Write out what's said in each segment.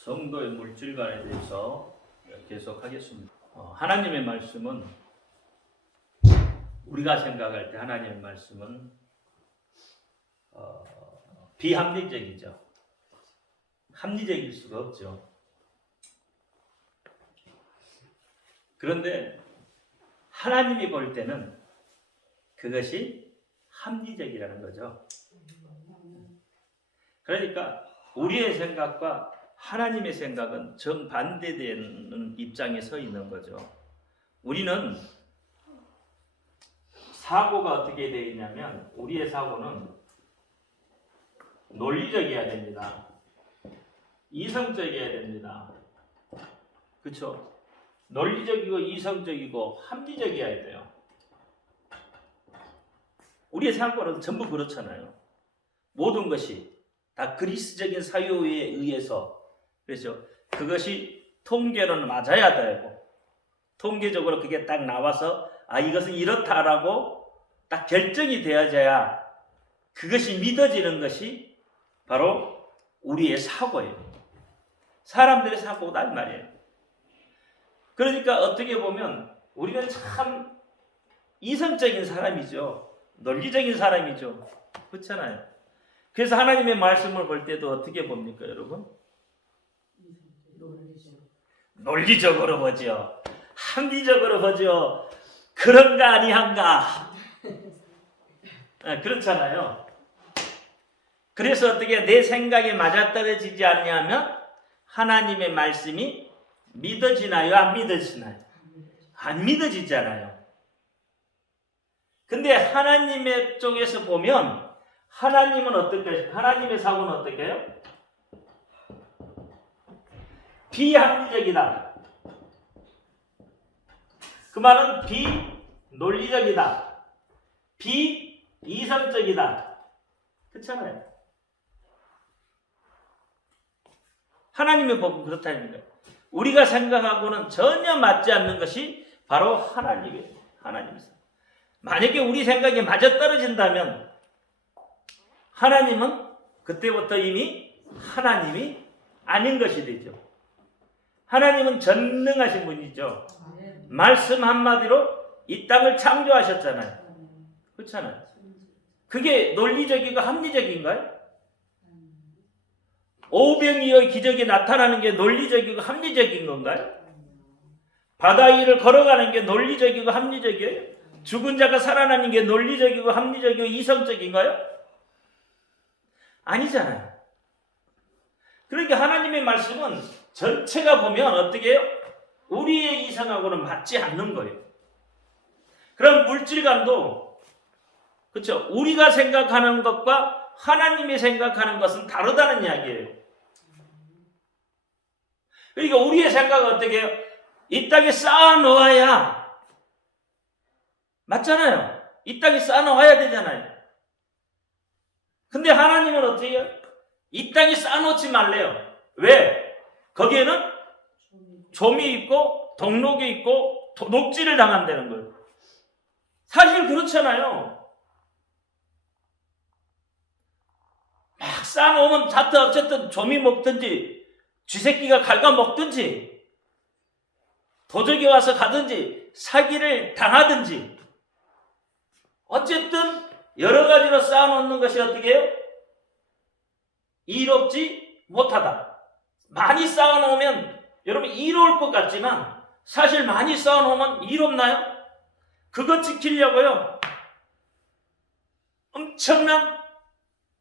성도의 물질관에 대해서 계속하겠습니다. 하나님의 말씀은 우리가 생각할 때 하나님의 말씀은 비합리적이죠. 합리적일 수가 없죠. 그런데 하나님이 볼 때는 그것이 합리적이라는 거죠. 그러니까 우리의 생각과 하나님의 생각은 정반대되는 입장에 서 있는 거죠. 우리는 사고가 어떻게 되어 있냐면 우리의 사고는 논리적이어야 됩니다. 이성적이어야 됩니다. 그렇죠? 논리적이고 이성적이고 합리적이어야 돼요. 우리의 사고는 전부 그렇잖아요. 모든 것이 다 그리스적인 사유에 의해서, 그렇죠? 그것이 통계로는 맞아야 되고 통계적으로 그게 딱 나와서 이것은 이렇다라고 딱 결정이 되어져야 그것이 믿어지는 것이 바로 우리의 사고예요. 사람들의 사고다 이 말이에요. 그러니까 어떻게 보면 우리는 참 이성적인 사람이죠. 논리적인 사람이죠. 그렇잖아요. 그래서 하나님의 말씀을 볼 때도 어떻게 봅니까, 여러분? 논리적으로 보죠. 합리적으로 보죠. 그런가 아니한가. 그렇잖아요. 그래서 어떻게 내 생각에 맞아떨어지지 않냐면 하나님의 말씀이 믿어지나요? 안 믿어지나요? 안 믿어지잖아요. 근데 하나님의 쪽에서 보면 하나님은 어떨까요? 하나님의 사고는 어떨까요? 비합리적이다. 그 말은 비논리적이다. 비이성적이다. 그렇잖아요. 하나님의 법은 그렇다는 거예요. 우리가 생각하고는 전혀 맞지 않는 것이 바로 하나님의 사고. 만약에 우리 생각에 맞아떨어진다면 하나님은 그때부터 이미 하나님이 아닌 것이 되죠. 하나님은 전능하신 분이죠. 말씀 한마디로 이 땅을 창조하셨잖아요. 그렇잖아요. 그게 논리적이고 합리적인가요? 오병이어의 기적이 나타나는 게 논리적이고 합리적인 건가요? 바다 위를 걸어가는 게 논리적이고 합리적이에요? 죽은 자가 살아나는 게 논리적이고 합리적이고 이성적인가요? 아니잖아요. 그러니까 하나님의 말씀은 전체가 보면 어떻게 해요? 우리의 이성하고는 맞지 않는 거예요. 그럼 물질관도 그렇죠? 우리가 생각하는 것과 하나님이 생각하는 것은 다르다는 이야기예요. 그러니까 우리의 생각은 어떻게 해요? 이 땅에 쌓아놓아야 맞잖아요. 이 땅에 쌓아놓아야 되잖아요. 근데 하나님은 어떻게 해요? 이 땅에 쌓아놓지 말래요. 왜? 거기에는 좀이 있고 동록이 있고 녹지를 당한다는 거예요. 사실 그렇잖아요. 막 쌓아놓으면 어쨌든 좀이 먹든지 쥐새끼가 갉아먹든지 도적이 와서 가든지 사기를 당하든지 어쨌든 여러 가지로 쌓아놓는 것이 어떻게 해요? 이롭지 못하다. 많이 쌓아놓으면 여러분 이로울 것 같지만 사실 많이 쌓아놓으면 이롭나요? 그거 지키려고요. 엄청난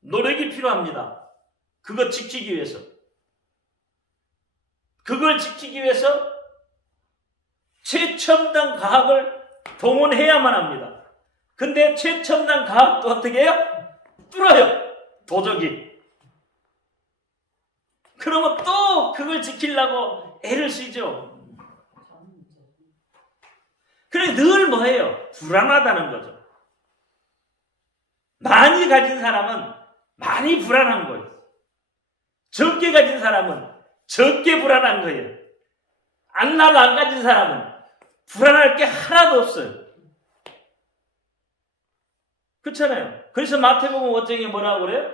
노력이 필요합니다. 그거 지키기 위해서. 그걸 지키기 위해서 최첨단 과학을 동원해야만 합니다. 근데 최첨단 과학도 어떻게 해요? 뚫어요. 도적이. 그러면 또 그걸 지키려고 애를 쓰죠. 그래 늘 뭐예요? 불안하다는 거죠. 많이 가진 사람은 많이 불안한 거예요. 적게 가진 사람은 적게 불안한 거예요. 안 가진 사람은 불안할 게 하나도 없어요. 그렇잖아요. 그래서 마태복음 5장에 뭐라고 그래요?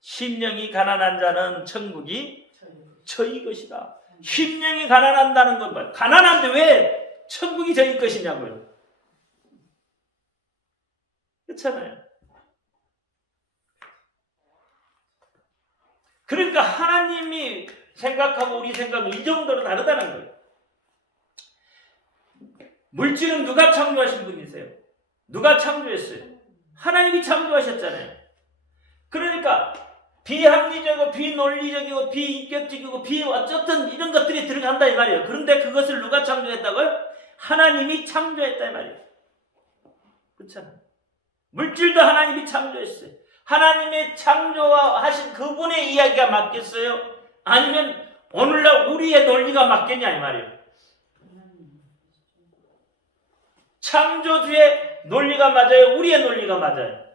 심령이 가난한 자는 천국이 저희 것이다. 심령이 가난한다는 건 뭐예요? 가난한데 왜 천국이 저희 것이냐고요. 그렇잖아요. 그러니까 하나님이 생각하고 우리 생각은 이 정도로 다르다는 거예요. 물질은 누가 창조하신 분이세요? 누가 창조했어요? 하나님이 창조하셨잖아요. 그러니까 비합리적이고 비논리적이고 비인격적이고 어쨌든 이런 것들이 들어간다 이 말이에요. 그런데 그것을 누가 창조했다고요? 하나님이 창조했다 이 말이에요. 그렇잖아요. 물질도 하나님이 창조했어요. 하나님의 창조하신 그분의 이야기가 맞겠어요? 아니면 오늘날 우리의 논리가 맞겠냐 이 말이에요. 창조주의 논리가 맞아요? 우리의 논리가 맞아요?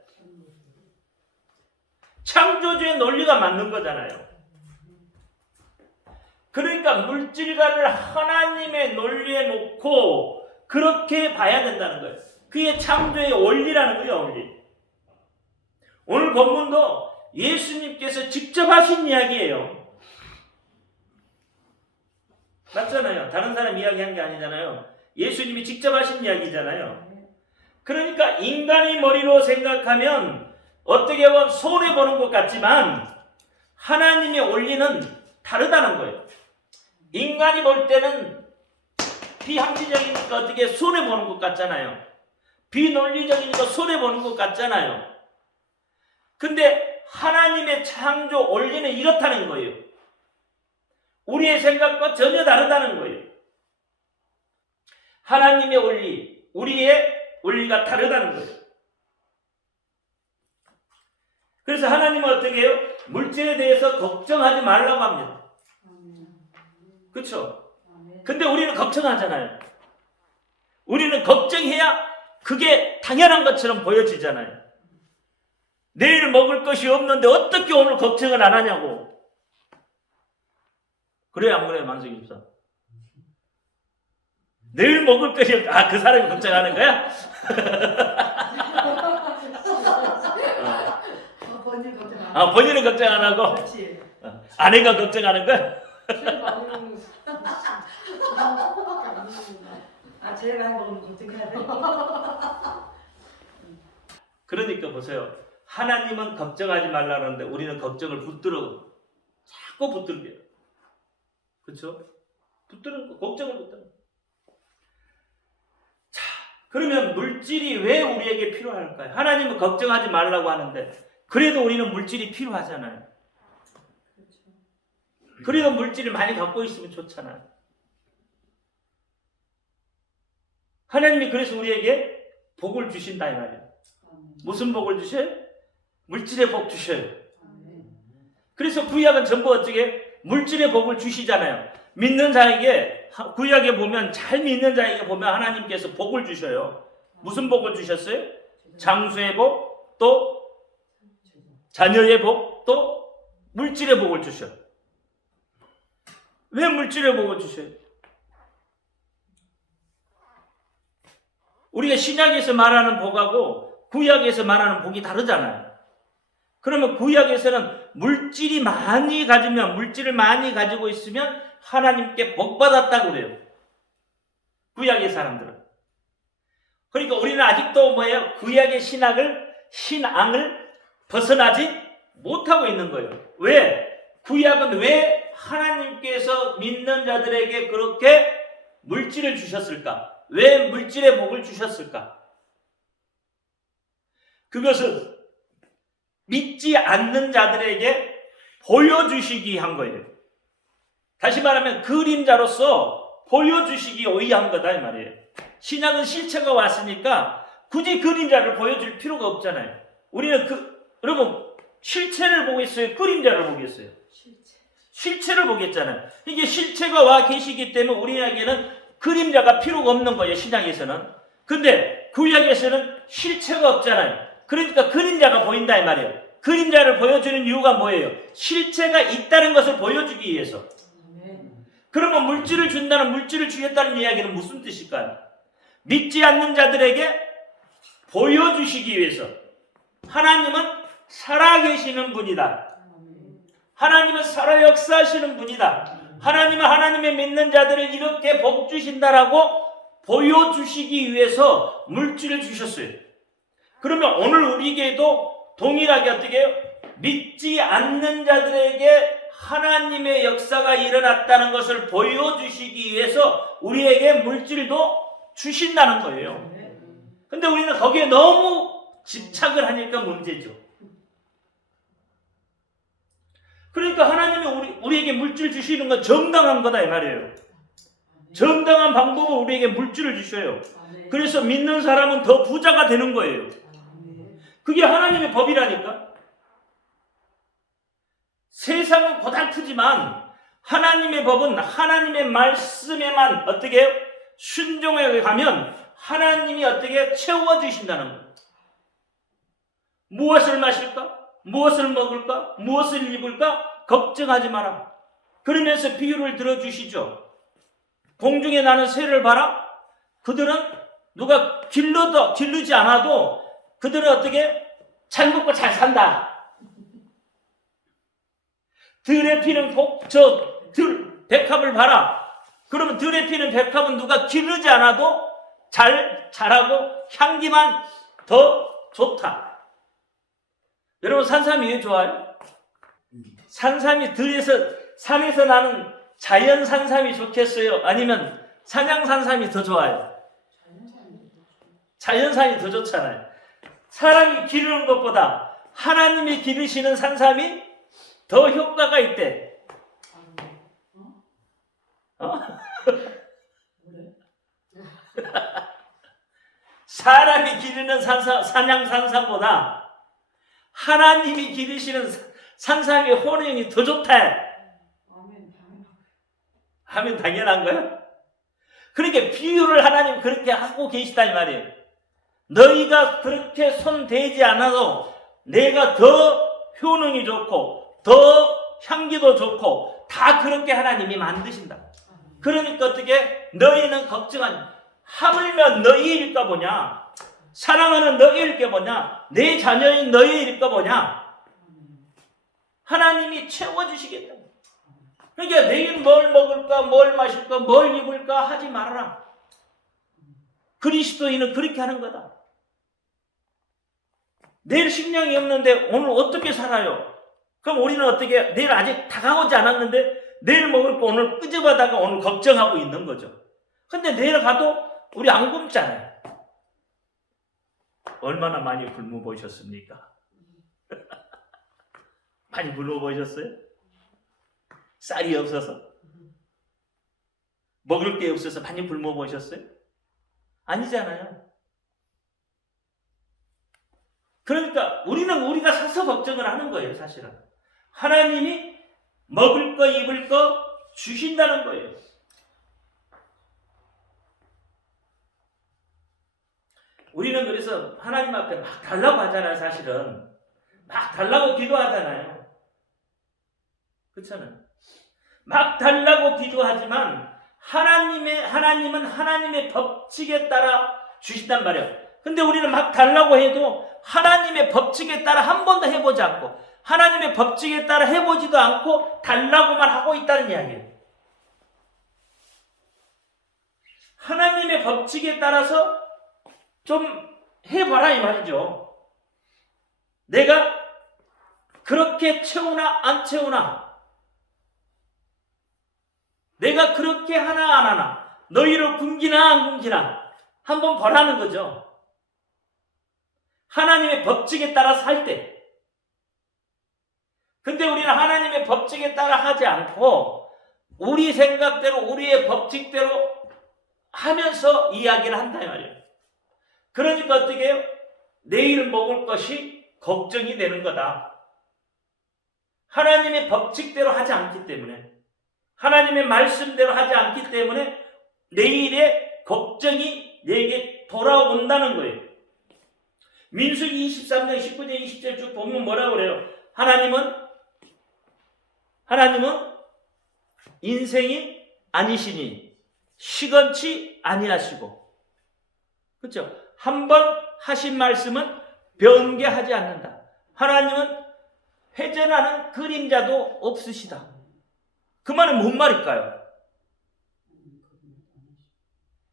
창조주의 논리가 맞는 거잖아요. 그러니까 물질과를 하나님의 논리에 놓고 그렇게 봐야 된다는 거예요. 그게 창조의 원리라는 거예요. 원리. 오늘 본문도 예수님께서 직접 하신 이야기예요. 맞잖아요. 다른 사람 이야기한 게 아니잖아요. 예수님이 직접 하신 이야기잖아요. 그러니까 인간의 머리로 생각하면 어떻게 보면 손해보는 것 같지만 하나님의 원리는 다르다는 거예요. 인간이 볼 때는 비합리적이니까 어떻게 손해보는 것 같잖아요. 비논리적이니까 손해보는 것 같잖아요. 근데 하나님의 창조 원리는 이렇다는 거예요. 우리의 생각과 전혀 다르다는 거예요. 하나님의 원리, 우리의 원리가 다르다는 거예요. 그래서 하나님은 어떻게 해요? 물질에 대해서 걱정하지 말라고 합니다. 그렇죠? 근데 우리는 걱정하잖아요. 우리는 걱정해야 그게 당연한 것처럼 보여지잖아요. 내일 먹을 것이 없는데 어떻게 오늘 걱정을 안 하냐고. 그래요, 안 그래요, 만석이 집사? 내일 먹을 것이 없... 그 사람이 걱정하는 거야? 본인은 걱정 안 하고? 그렇지. 아내가 걱정하는 거야? 제가 한 거는 걱정해야 돼. 그러니까 보세요. 하나님은 걱정하지 말라는데 우리는 걱정을 자꾸 붙들게요. 그렇죠? 붙드는 거, 걱정을 붙드는 거. 자, 그러면 물질이 왜 우리에게 필요할까요? 하나님은 걱정하지 말라고 하는데 그래도 우리는 물질이 필요하잖아요. 그래도 물질을 많이 갖고 있으면 좋잖아요. 하나님이 그래서 우리에게 복을 주신다 이 말이에요. 무슨 복을 주셔요? 물질의 복 주셔요. 그래서 구약은 전부 어떻게 물질의 복을 주시잖아요. 믿는 자에게 구약에 보면 잘 믿는 자에게 보면 하나님께서 복을 주셔요. 무슨 복을 주셨어요? 장수의 복, 또 자녀의 복, 또 물질의 복을 주셔. 왜 물질의 복을 주셔요? 우리가 신약에서 말하는 복하고 구약에서 말하는 복이 다르잖아요. 그러면 구약에서는 물질을 많이 가지고 있으면 하나님께 복 받았다고 그래요. 구약의 사람들은. 그러니까 우리는 아직도 뭐예요? 구약의 신앙을 벗어나지 못하고 있는 거예요. 왜? 구약은 왜 하나님께서 믿는 자들에게 그렇게 물질을 주셨을까? 왜 물질의 복을 주셨을까? 그것은 믿지 않는 자들에게 보여주시기 한 거예요. 다시 말하면 그림자로서 보여주시기 위한 거다 이 말이에요. 신약은 실체가 왔으니까 굳이 그림자를 보여줄 필요가 없잖아요. 우리는 여러분 실체를 보겠어요? 그림자를 보겠어요? 실체를 보겠잖아요. 이게 실체가 와 계시기 때문에 우리에게는 그림자가 필요가 없는 거예요. 신약에서는. 근데 구약에서는 실체가 없잖아요. 그러니까 그림자가 보인다 이 말이에요. 그림자를 보여주는 이유가 뭐예요? 실체가 있다는 것을 보여주기 위해서. 그러면 물질을 준다는, 물질을 주셨다는 이야기는 무슨 뜻일까요? 믿지 않는 자들에게 보여주시기 위해서. 하나님은 살아계시는 분이다. 하나님은 살아 역사하시는 분이다. 하나님은 하나님의 믿는 자들을 이렇게 복 주신다라고 보여주시기 위해서 물질을 주셨어요. 그러면 오늘 우리에게도 동일하게 어떻게 해요? 믿지 않는 자들에게 하나님의 역사가 일어났다는 것을 보여주시기 위해서 우리에게 물질도 주신다는 거예요. 근데 우리는 거기에 너무 집착을 하니까 문제죠. 그러니까 하나님이 우리에게 물질 주시는 건 정당한 거다 이 말이에요. 정당한 방법으로 우리에게 물질을 주셔요. 그래서 믿는 사람은 더 부자가 되는 거예요. 그게 하나님의 법이라니까. 세상은 고달프지만 하나님의 법은 하나님의 말씀에만 어떻게 해요? 순종해 가면 하나님이 어떻게 채워주신다는 거예요. 무엇을 마실까? 무엇을 먹을까? 무엇을 입을까? 걱정하지 마라. 그러면서 비유를 들어주시죠. 공중에 나는 새를 봐라. 그들은 누가 기르지 않아도 그들은 어떻게 잘 먹고 잘 산다. 들에 피는 백합을 봐라. 그러면 들에 피는 백합은 누가 기르지 않아도 잘 자라고 향기만 더 좋다. 여러분 산삼이 왜 좋아요? 산삼이 산에서 나는 자연 산삼이 좋겠어요? 아니면 산양 산삼이 더 좋아요? 자연산이 더 좋잖아요. 사람이 기르는 것보다 하나님이 기르시는 산삼이 더 효과가 있대. 사람이 기르는 산양 산삼보다 하나님이 기르시는 산삼의 효능이 더 좋다. 하면 당연한 거야? 그렇게 비유를 하나님 그렇게 하고 계시다 이 말이에요. 너희가 그렇게 손 대지 않아도 내가 더 효능이 좋고 더 향기도 좋고 다 그렇게 하나님이 만드신다. 그러니까 어떻게 너희는 걱정하지. 하물며 너희일까 보냐. 사랑하는 너희일까 보냐. 내 자녀인 너희일까 보냐. 하나님이 채워주시겠다. 그러니까 내일 뭘 먹을까 뭘 마실까 뭘 입을까 하지 말아라. 그리스도인은 그렇게 하는 거다. 내일 식량이 없는데 오늘 어떻게 살아요? 그럼 우리는 어떻게 내일 아직 다가오지 않았는데 내일 먹을 거 오늘 끄집어다가 오늘 걱정하고 있는 거죠. 근데 내일 가도 우리 안 굶잖아요. 얼마나 많이 굶어 보셨습니까? 많이 굶어 보셨어요? 쌀이 없어서? 먹을 게 없어서 많이 굶어 보셨어요? 아니잖아요. 그러니까 우리는 우리가 사서 걱정을 하는 거예요, 사실은. 하나님이 먹을 거, 입을 거 주신다는 거예요. 우리는 그래서 하나님 앞에 막 달라고 하잖아요, 사실은. 막 달라고 기도하잖아요. 그렇잖아요. 막 달라고 기도하지만 하나님은 하나님의 법칙에 따라 주신단 말이에요. 근데 우리는 막 달라고 해도 하나님의 법칙에 따라 한 번도 해보지 않고 하나님의 법칙에 따라 해보지도 않고 달라고만 하고 있다는 이야기예요. 하나님의 법칙에 따라서 좀 해봐라 이 말이죠. 내가 그렇게 채우나 안 채우나, 내가 그렇게 하나 안 하나, 너희를 굶기나 안 굶기나 한번 보라는 거죠. 하나님의 법칙에 따라서 할 때. 근데 우리는 하나님의 법칙에 따라 하지 않고 우리 생각대로 우리의 법칙대로 하면서 이야기를 한다 이 말이에요. 그러니까 어떻게 해요? 내일 먹을 것이 걱정이 되는 거다. 하나님의 법칙대로 하지 않기 때문에, 하나님의 말씀대로 하지 않기 때문에 내일의 걱정이 내게 돌아온다는 거예요. 민수기 23장 19절 20절 쭉 보면 뭐라고 그래요? 하나님은 인생이 아니시니 시건치 아니하시고, 그렇죠? 한 번 하신 말씀은 변개하지 않는다. 하나님은 회전하는 그림자도 없으시다. 그 말은 뭔 말일까요?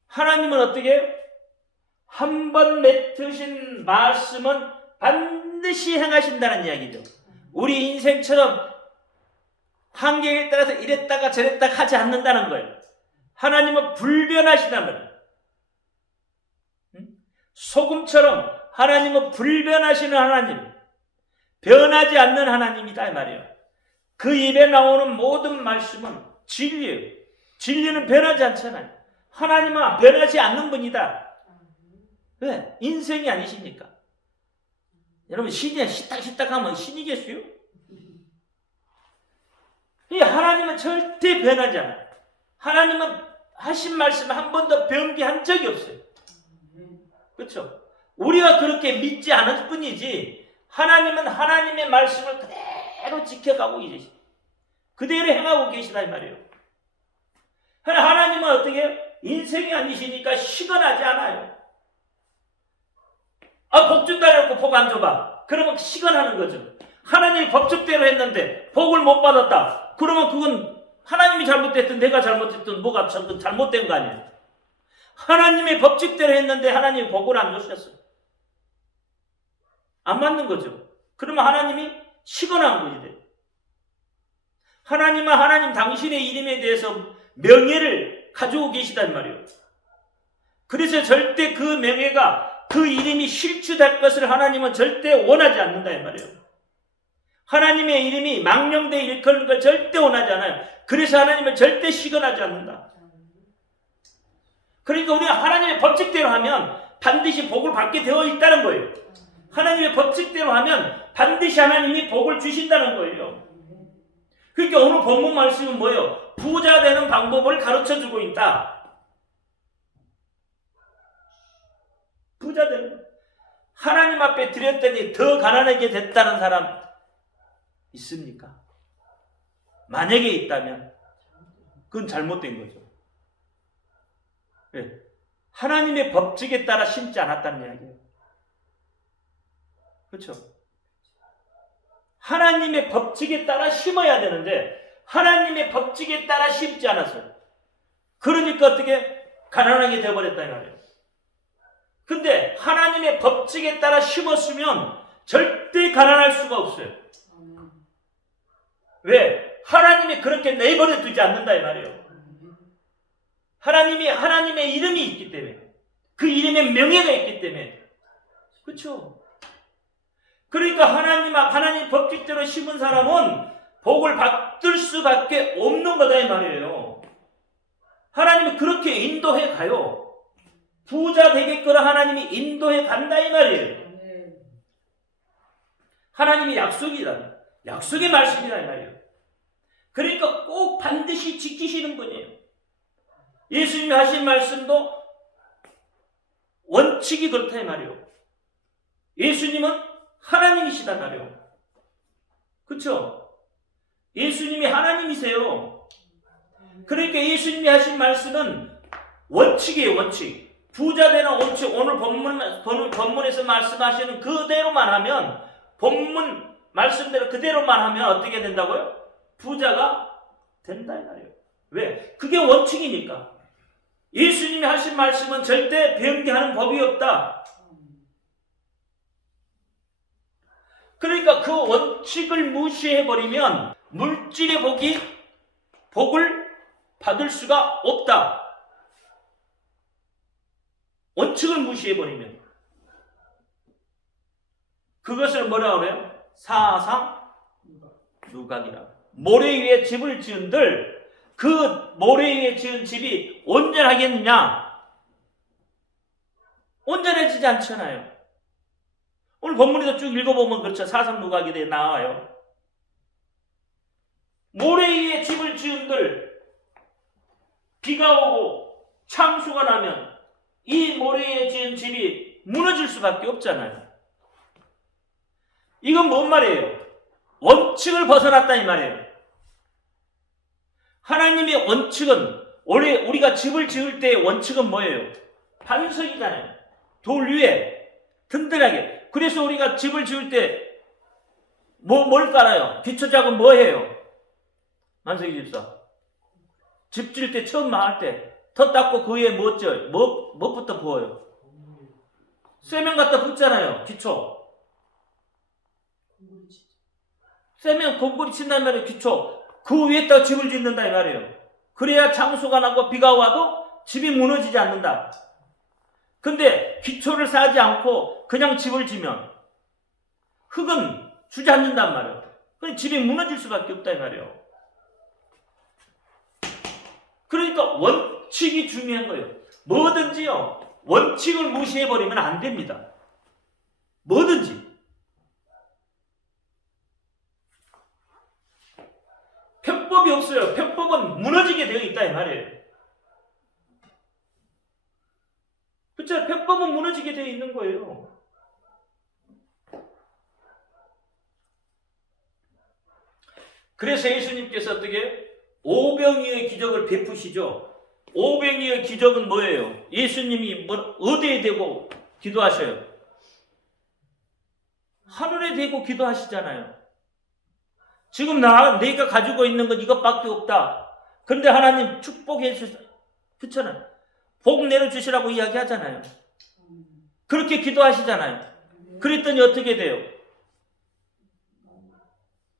하나님은 어떻게 해요? 한 번 맺으신 말씀은 반드시 행하신다는 이야기죠. 우리 인생처럼 환경에 따라서 이랬다가 저랬다가 하지 않는다는 거예요. 하나님은 불변하시다는 거예요. 소금처럼 하나님은 불변하시는 하나님, 변하지 않는 하나님이다 이 말이에요. 그 입에 나오는 모든 말씀은 진리예요. 진리는 변하지 않잖아요. 하나님은 변하지 않는 분이다. 왜? 인생이 아니십니까? 여러분 신이 시딱시딱 하면 신이겠어요? 이 하나님은 절대 변하지 않아요. 하나님은 하신 말씀 한 번도 변기한 적이 없어요. 그렇죠? 우리가 그렇게 믿지 않을 뿐이지 하나님은 하나님의 말씀을 그대로 지켜가고 계시다. 그대로 행하고 계시다 이 말이에요. 하나님은 어떻게 인생이 아니시니까 시건하지 않아요. 복 준다 해놓고 복 안 줘봐. 그러면 시건하는 거죠. 하나님이 법칙대로 했는데 복을 못 받았다. 그러면 그건 하나님이 잘못됐든 내가 잘못됐든 뭐가 잘못된 거 아니에요. 하나님의 법칙대로 했는데 하나님이 복을 안 주셨어요. 안 맞는 거죠. 그러면 하나님이 시건한 것이 돼요. 하나님은 하나님 당신의 이름에 대해서 명예를 가지고 계시단 말이에요. 그래서 절대 그 명예가 그 이름이 실추될 것을 하나님은 절대 원하지 않는다 이 말이에요. 하나님의 이름이 망령되이 일컫는 걸 절대 원하지 않아요. 그래서 하나님은 절대 시건하지 않는다. 그러니까 우리가 하나님의 법칙대로 하면 반드시 복을 받게 되어 있다는 거예요. 하나님의 법칙대로 하면 반드시 하나님이 복을 주신다는 거예요. 그러니까 오늘 본문 말씀은 뭐예요? 부자 되는 방법을 가르쳐주고 있다. 부자 되는 거. 하나님 앞에 드렸더니 더 가난하게 됐다는 사람 있습니까? 만약에 있다면 그건 잘못된 거죠. 네. 하나님의 법칙에 따라 심지 않았다는 이야기예요. 그렇죠? 하나님의 법칙에 따라 심어야 되는데 하나님의 법칙에 따라 심지 않았어요. 그러니까 어떻게 가난하게 되어버렸다 이 말이에요. 근데 하나님의 법칙에 따라 심었으면 절대 가난할 수가 없어요. 왜? 하나님이 그렇게 내버려 두지 않는다 이 말이에요. 하나님이 하나님의 이름이 있기 때문에 그 이름에 명예가 있기 때문에 그렇죠. 그러니까 하나님 법칙대로 심은 사람은 복을 받을 수밖에 없는 거다 이 말이에요. 하나님이 그렇게 인도해 가요. 부자 되겠거라 하나님이 인도해 간다 이 말이에요. 하나님이 약속이다. 약속의 말씀이다 이 말이에요. 그러니까 꼭 반드시 지키시는 분이에요. 예수님이 하신 말씀도 원칙이 그렇다 이 말이에요. 예수님은 하나님이시단 말이에요. 그렇죠? 예수님이 하나님이세요. 그러니까 예수님이 하신 말씀은 원칙이에요. 원칙. 부자 되는 원칙. 오늘 본문에서 말씀하시는 그대로만 하면 본문 말씀대로 그대로만 하면 어떻게 된다고요? 부자가 된다 이 말이에요. 왜? 그게 원칙이니까. 예수님이 하신 말씀은 절대 변개하는 법이 없다. 그러니까 그 원칙을 무시해버리면 물질의 복을 받을 수가 없다. 원칙을 무시해버리면. 그것을 뭐라고 그래요? 사상 누각이라. 모래 위에 집을 지은들 그 모래 위에 지은 집이 온전하겠느냐? 온전해지지 않잖아요. 오늘 본문에서 쭉 읽어보면 그렇죠. 사상 누각이 돼 나와요. 모래 위에 집을 지은들 비가 오고 창수가 나면 이 모래 위에 지은 집이 무너질 수밖에 없잖아요. 이건 뭔 말이에요? 원칙을 벗어났다 이 말이에요. 하나님의 원칙은 우리가 집을 지을 때의 원칙은 뭐예요? 반석이잖아요. 돌 위에 든든하게. 그래서 우리가 집을 지을 때 뭘 깔아요? 기초 작업 뭐 해요? 만석이 집사. 집 질 때 처음 망할 때 터 닦고 그 위에 뭐부터 부어요? 쇠면 갖다 붓잖아요. 기초. 쇠면 공구리 친단 말이에요. 기초. 그 위에다 집을 짓는다 이 말이에요. 그래야 장수가 나고 비가 와도 집이 무너지지 않는다. 근데 기초를 쌓지 않고 그냥 집을 지면 흙은 주저앉는단 말이에요. 그럼 집이 무너질 수밖에 없다 이 말이에요. 그러니까 원칙이 중요한 거예요. 뭐든지요. 원칙을 무시해버리면 안 됩니다. 뭐든지. 편법이 없어요. 편법은 무너지게 되어 있다 이 말이에요. 그렇죠? 편법은 무너지게 되어 있는 거예요. 그래서 예수님께서 어떻게 오병이어의 기적을 베푸시죠. 오병이어의 기적은 뭐예요? 예수님이 어디에 대고 기도하셔요? 하늘에 대고 기도하시잖아요. 지금 내가 가지고 있는 건 이것밖에 없다. 그런데 하나님 축복해 주셔서 그렇잖아요. 복 내려주시라고 이야기하잖아요. 그렇게 기도하시잖아요. 그랬더니 어떻게 돼요?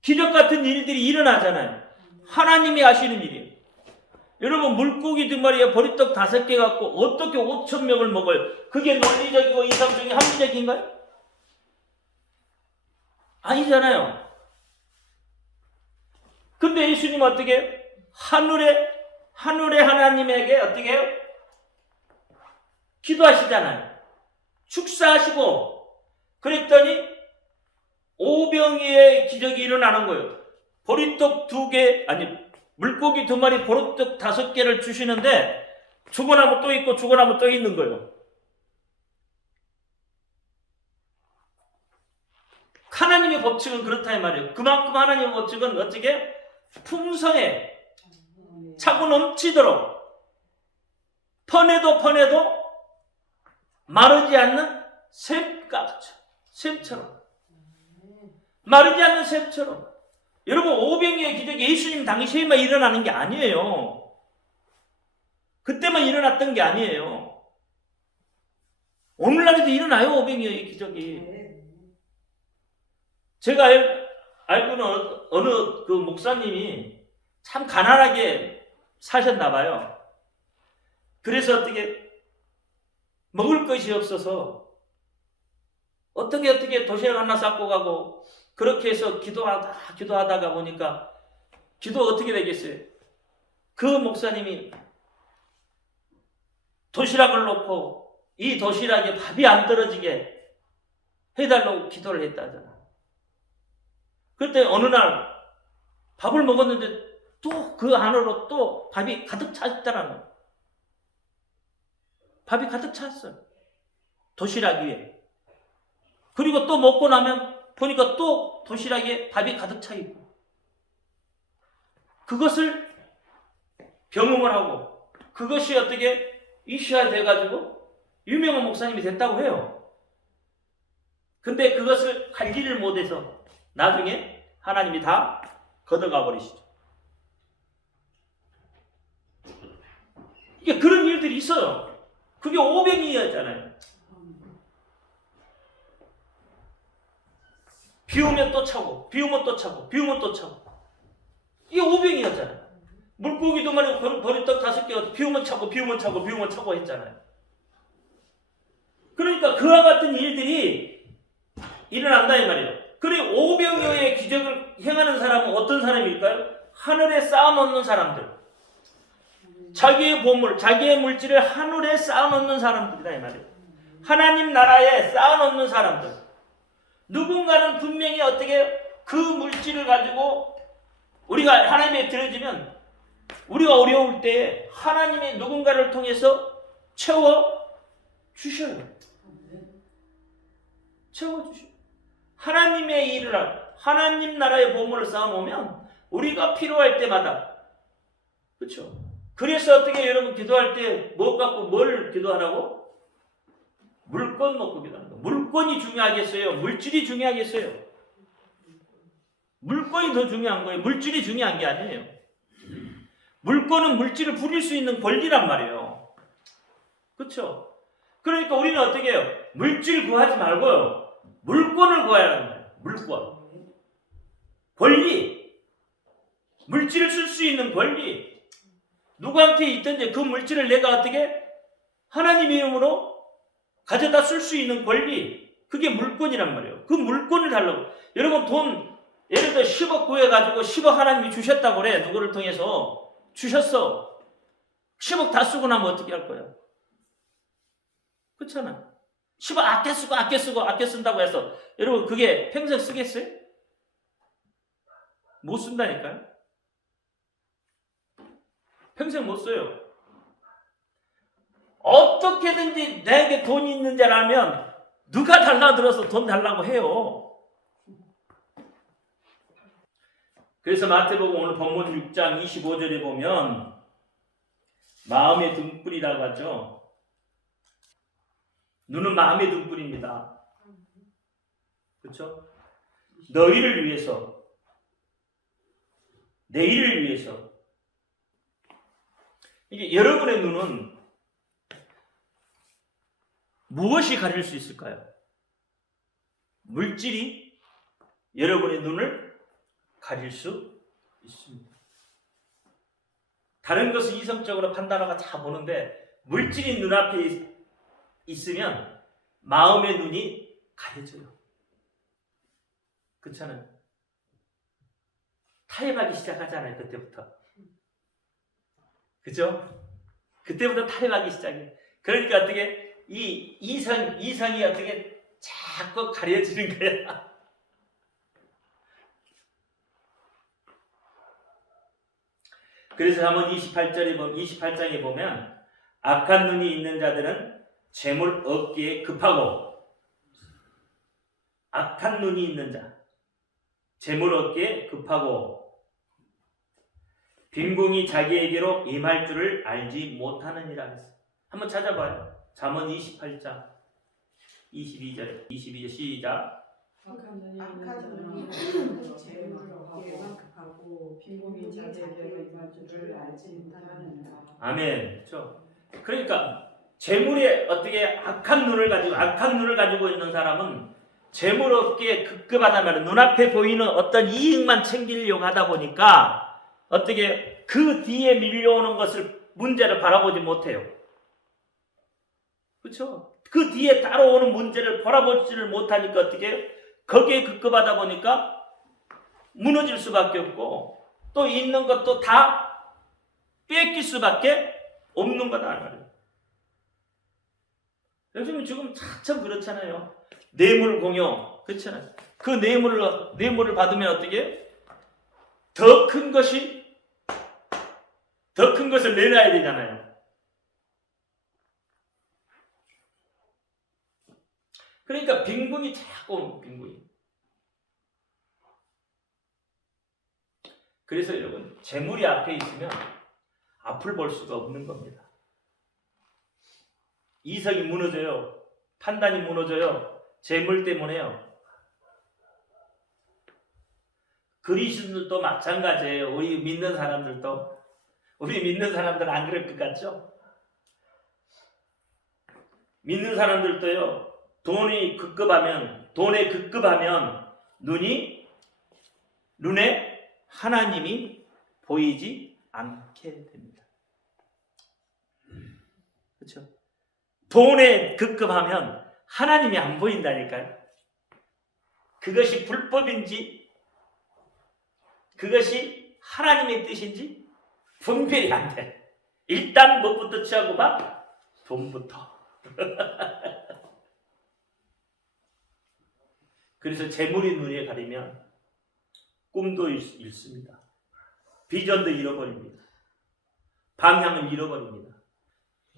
기적 같은 일들이 일어나잖아요. 하나님이 하시는 일이에요. 여러분 물고기 2마리에 보리떡 5개 갖고 어떻게 5,000명을 먹어요? 그게 논리적이고 이상적이고 합리적인가요? 아니잖아요. 근데 예수님 어떻게 해요? 하늘에 하나님에게 어떻게 해요? 기도하시잖아요. 축사하시고 그랬더니 오병이의 기적이 일어나는 거예요. 보리떡 2개 물고기 2마리 보리떡 5개를 주시는데 죽어나무 또 있고 죽어나무 또 있는 거예요. 하나님의 법칙은 그렇다 이 말이에요. 그만큼 하나님의 법칙은 어떻게 풍성해 차고 넘치도록 퍼내도 마르지 않는 샘처럼 마르지 않는 샘처럼. 여러분 오병이어의 기적이 예수님 당시에만 일어나는 게 아니에요. 그때만 일어났던 게 아니에요. 오늘날에도 일어나요. 오병이어의 기적이. 제가 알고는 어느 그 목사님이 참 가난하게 사셨나 봐요. 그래서 어떻게 먹을 것이 없어서 어떻게 도시락 하나 싸고 가고 그렇게 해서 기도하다가 보니까 기도 어떻게 되겠어요? 그 목사님이 도시락을 놓고 이 도시락에 밥이 안 떨어지게 해달라고 기도를 했다잖아. 그때 어느 날 밥을 먹었는데 또 그 안으로 또 밥이 가득 찼더라는 거예요. 밥이 가득 찼어요. 도시락 위에. 그리고 또 먹고 나면 보니까 또 도시락에 밥이 가득 차 있고. 그것을 경험을 하고 그것이 어떻게 이슈화 돼가지고 유명한 목사님이 됐다고 해요. 근데 그것을 관리를 못해서 나중에 하나님이 다 걷어가 버리시죠. 이게 그런 일들이 있어요. 그게 오병이어잖아요. 비 오면 또 차고, 비 오면 또 차고, 비 오면 또 차고. 이게 오병이었잖아요. 물고기 2마리 보리떡 5개가 비 오면 차고, 비 오면 차고, 비 오면 차고 했잖아요. 그러니까 그와 같은 일들이 일어난다 이 말이에요. 그리고 오병이어의 기적을 행하는 사람은 어떤 사람일까요? 하늘에 쌓아놓는 사람들. 자기의 보물, 자기의 물질을 하늘에 쌓아놓는 사람들이다 이 말이에요. 하나님 나라에 쌓아놓는 사람들. 누군가는 분명히 어떻게 그 물질을 가지고 우리가 하나님에 드려지면 우리가 어려울 때 하나님이 누군가를 통해서 채워주셔요. 채워주셔요. 하나님의 일을 하나님 나라의 보물을 쌓아놓으면 우리가 필요할 때마다 그렇죠. 그래서 어떻게 여러분 기도할 때 뭐 갖고 뭘 기도하라고? 물건 놓고 기도하는 거. 물건이 중요하겠어요? 물질이 중요하겠어요? 물건이 더 중요한 거예요. 물질이 중요한 게 아니에요. 물건은 물질을 부릴 수 있는 권리란 말이에요. 그렇죠? 그러니까 우리는 어떻게 해요? 물질 구하지 말고요. 물건을 구해야 하는 거예요. 물건. 권리. 물질을 쓸 수 있는 권리. 누구한테 있든지 그 물질을 내가 어떻게 하나님 이름으로 가져다 쓸 수 있는 권리. 그게 물건이란 말이에요. 그 물건을 달라고. 여러분 돈 예를 들어 10억 구해가지고 10억 하나님이 주셨다고 그래. 누구를 통해서 주셨어. 10억 다 쓰고 나면 어떻게 할 거야? 그렇잖아. 10억 아껴 쓴다고 해서 여러분 그게 평생 쓰겠어요? 못 쓴다니까요. 평생 못 써요. 어떻게든지 내게 돈이 있는 자라면 누가 달라들어서 돈 달라고 해요. 그래서 마태복음 오늘 본문 6장 25절에 보면 마음의 등불이라고 하죠. 눈은 마음의 등불입니다. 그렇죠? 너희를 위해서, 내일을 위해서. 이게 여러분의 눈은 무엇이 가릴 수 있을까요? 물질이 여러분의 눈을 가릴 수 있습니다. 다른 것은 이성적으로 판단하고 다 보는데 물질이 눈앞에 있으면 마음의 눈이 가려져요. 그렇잖아요. 타협하기 시작하잖아요. 그때부터. 그죠? 그때부터 타협하기 시작해요. 그러니까 어떻게 이성이 어떻게 자꾸 가려지는 거야. 그래서 한번 28장에 보면 악한 눈이 있는 자들은 재물 얻기에 급하고 악한 눈이 있는 자 재물 얻기에 급하고 빈궁이 자기에게로 임할 줄을 알지 못하느니라 했어요. 한번 찾아봐요. 잠언 28장 22절 시작. 악한 눈이 재물을 얻기에 급하고 빈궁이 자기에게로 임할 줄을 알지 못하느니라. 아멘. 그렇죠? 그러니까 재물에 어떻게 악한 눈을 가지고 있는 사람은 재물 얻기에 급급하단 말이에요. 눈앞에 보이는 어떤 이익만 챙기려고 하다 보니까 어떻게 그 뒤에 밀려오는 문제를 바라보지 못해요. 그렇죠? 그 뒤에 따라오는 문제를 바라보지를 못하니까 어떻게 거기에 급급하다 보니까 무너질 수밖에 없고 또 있는 것도 다 뺏길 수밖에 없는 거다 말이에요. 요즘 지금 참 그렇잖아요. 뇌물 공여 그렇잖아요. 그 뇌물을 받으면 어떻게 더 큰 것을 내놔야 되잖아요. 그러니까 빈궁이 자꾸 빈궁이. 그래서 여러분 재물이 앞에 있으면 앞을 볼 수가 없는 겁니다. 이성이 무너져요. 판단이 무너져요. 재물 때문에요. 그리스도도 마찬가지예요. 우리 믿는 사람들은 안 그럴 것 같죠? 믿는 사람들도요. 돈에 급급하면 눈에 하나님이 보이지 않게 됩니다. 그렇죠? 돈에 급급하면 하나님이 안 보인다니까요. 그것이 불법인지 그것이 하나님의 뜻인지 분별이 안 돼. 일단 뭐부터 취하고 봐? 돈부터. 그래서 재물이 눈에 가리면 꿈도 잃습니다. 비전도 잃어버립니다. 방향을 잃어버립니다.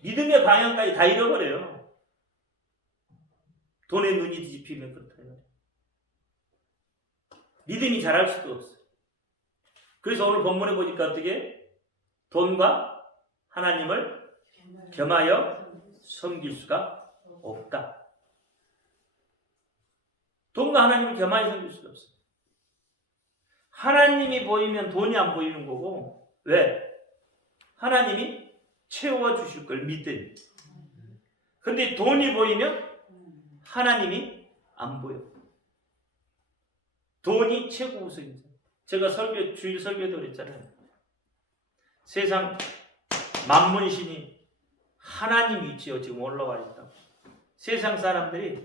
믿음의 방향까지 다 잃어버려요. 돈에 눈이 뒤집히면 그렇다요. 믿음이 자랄 수도 없어요. 그래서 오늘 본문에 보니까 어떻게 돈과 하나님을 겸하여 섬길 수가 없다. 돈과 하나님을 겸하여 섬길 수가 없어요. 하나님이 보이면 돈이 안 보이는 거고. 왜? 하나님이 채워 주실 걸 믿으니. 근데 돈이 보이면 하나님이 안 보여. 돈이 최고 우선이죠. 제가 주일 설교도 그랬잖아요. 세상 만문신이 하나님 위치에 지금 올라와 있다고. 세상 사람들이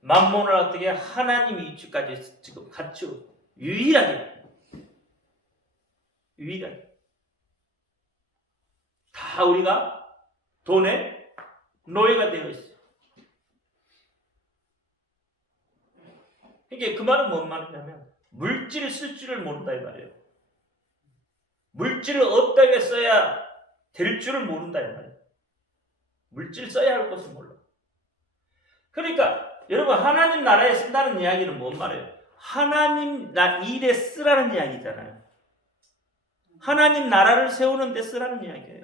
만문을 어떻게 하나님 위치까지 지금 갖추고 유일하게 다 우리가 돈의 노예가 되어 있어요. 이게 그 말은 뭔 말이냐면 물질을 쓸 줄을 모른다 이 말이에요. 물질을 어떻게 써야 될 줄을 모른다 이 말이에요. 물질 써야 할 것을 몰라. 그러니까 여러분 하나님 나라에 쓴다는 이야기는 뭔 말이에요? 하나님 일에 쓰라는 이야기잖아요. 하나님 나라를 세우는 데 쓰라는 이야기예요.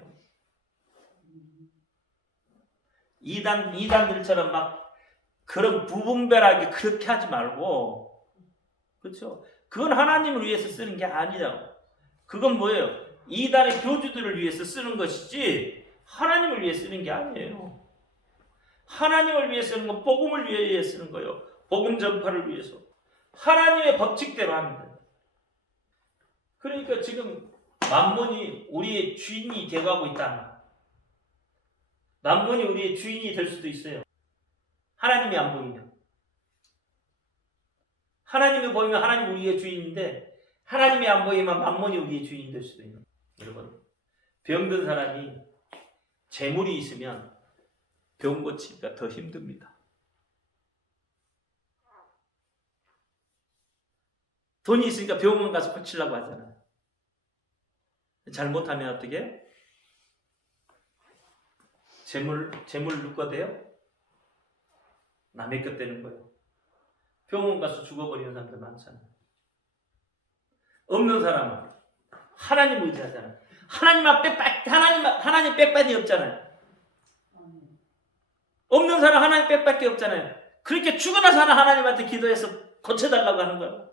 이단들처럼 막 그런 부분별하게 그렇게 하지 말고, 그렇죠? 그건 하나님을 위해서 쓰는 게 아니라고. 그건 뭐예요? 이단의 교주들을 위해서 쓰는 것이지 하나님을 위해 쓰는 게 아니에요. 하나님을 위해 쓰는 건 복음을 위해 쓰는 거예요. 복음 전파를 위해서. 하나님의 법칙대로 하는 거예요. 그러니까 지금 만몬이 우리의 주인이 되어가고 있다. 만몬이 우리의 주인이 될 수도 있어요. 하나님이 안 보이면. 하나님이 보이면 하나님 우리의 주인인데 하나님이 안 보이면 만몬이 우리의 주인이 될 수도 있는. 여러분, 병든 사람이 재물이 있으면 병 고치기가 더 힘듭니다. 돈이 있으니까 병원 가서 고치려고 하잖아요. 잘못하면 어떻게? 재물 누가 돼요? 남의 것 되는 거예요. 병원 가서 죽어버리는 사람들 많잖아요. 없는 사람은 하나님 의지하잖아요. 하나님 백반이 없잖아요. 없는 사람 하나님 백밖에 없잖아요. 그렇게 죽어나 사는 하나님한테 기도해서 고쳐달라고 하는 거예요.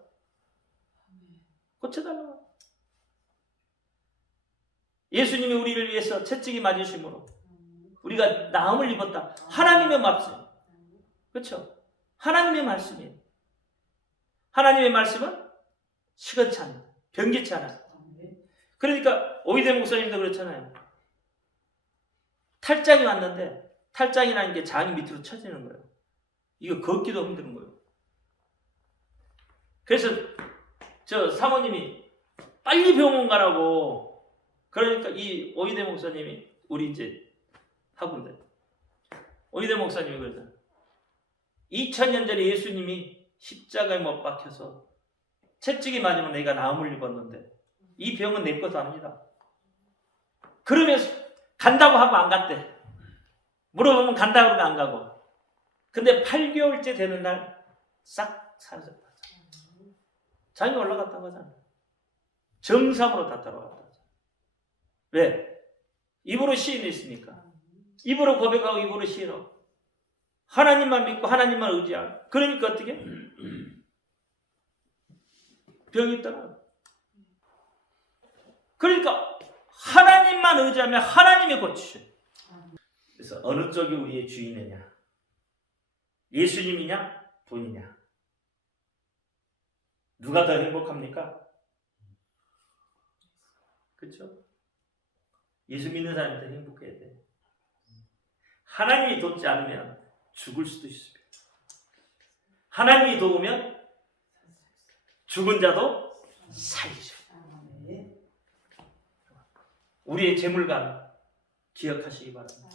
고쳐달라고. 예수님이 우리를 위해서 채찍이 맞으심으로 우리가 나음을 입었다. 하나님의 말씀. 그렇죠? 하나님의 말씀이에요. 하나님의 말씀은 시건치 않아요. 변기치 않아요. 그러니까 오이대 목사님도 그렇잖아요. 탈장이 왔는데 탈장이라는 게 장이 밑으로 쳐지는 거예요. 이거 걷기도 힘든 거예요. 그래서 저 사모님이 빨리 병원 가라고. 그러니까 이 오이대 목사님이 우리 이제 학우인데 오이대 목사님이 그러잖아요. 2000년 전에 예수님이 십자가에 못 박혀서 채찍이 맞으면 내가 나음을 입었는데 이 병은 내 것도 아닙니다. 그러면서 간다고 하고 안 갔대. 물어보면 간다고 하고 안 가고. 근데 8개월째 되는 날 싹 사라졌다. 장이 올라갔다고 하잖아요. 정상으로 다 돌아갔다. 왜? 입으로 시인했으니까. 입으로 고백하고 입으로 시인하고. 하나님만 믿고 하나님만 의지하고. 그러니까 어떻게? 병이 떠나요. 그러니까 하나님만 의지하면 하나님이 고치셔요. 그래서 어느 쪽이 우리의 주인이냐? 예수님이냐? 돈이냐? 누가 더 행복합니까? 그렇죠? 예수 믿는 사람이 더 행복해야 돼. 하나님이 돕지 않으면 죽을 수도 있습니다. 하나님이 도우면 죽은 자도 살리죠. 우리의 재물관 기억하시기 바랍니다.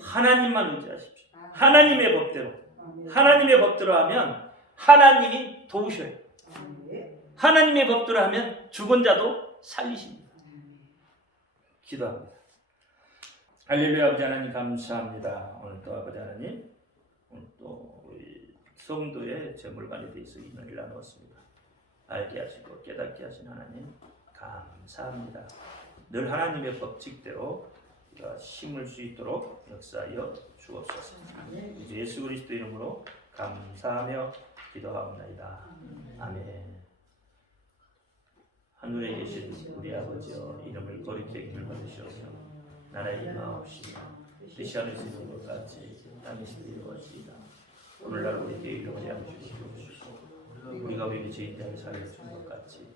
하나님만 의지하십시오. 하나님의 법대로. 하나님의 법대로 하면 하나님이 도우셔요. 하나님의 법대로 하면 죽은 자도 살리십니다. 기도합니다. 할렐루야. 아버지 하나님 감사합니다. 오늘 또 아버지 하나님 오늘 또 우리 성도의 재물관에 대해서 이야기를 나누었습니다. 알게 하시고 깨닫게 하신 하나님 감사합니다. 늘 하나님의 법칙대로 우리가 심을 수 있도록 역사하여 주옵소서. 이제 예수 그리스도 이름으로 감사하며 기도하옵나이다. 아멘. 하늘에 계신 우리 아버지여 이름을 거룩히 여김을 받으시오며 나라의 임하옵시며 뜻이 하늘에서 이룬 것 같이 땅에서 이루어지이다. 오늘날 우리에게 일용할 양식을 주옵시고 우리가 우리 죄인들을 사하여 준 것 같이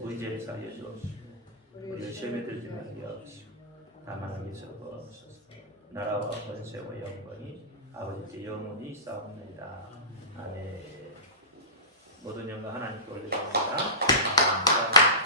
우리 죄를 사하여 주옵시고 우리를 시험에 들지 말게 하옵시고 다만 악에서 구하옵소서. 나라와 권세와 영광이 아버지께 영원히 싸웁니다. 아멘. 모든 영광 하나님께 올려드립니다. 감사합니다.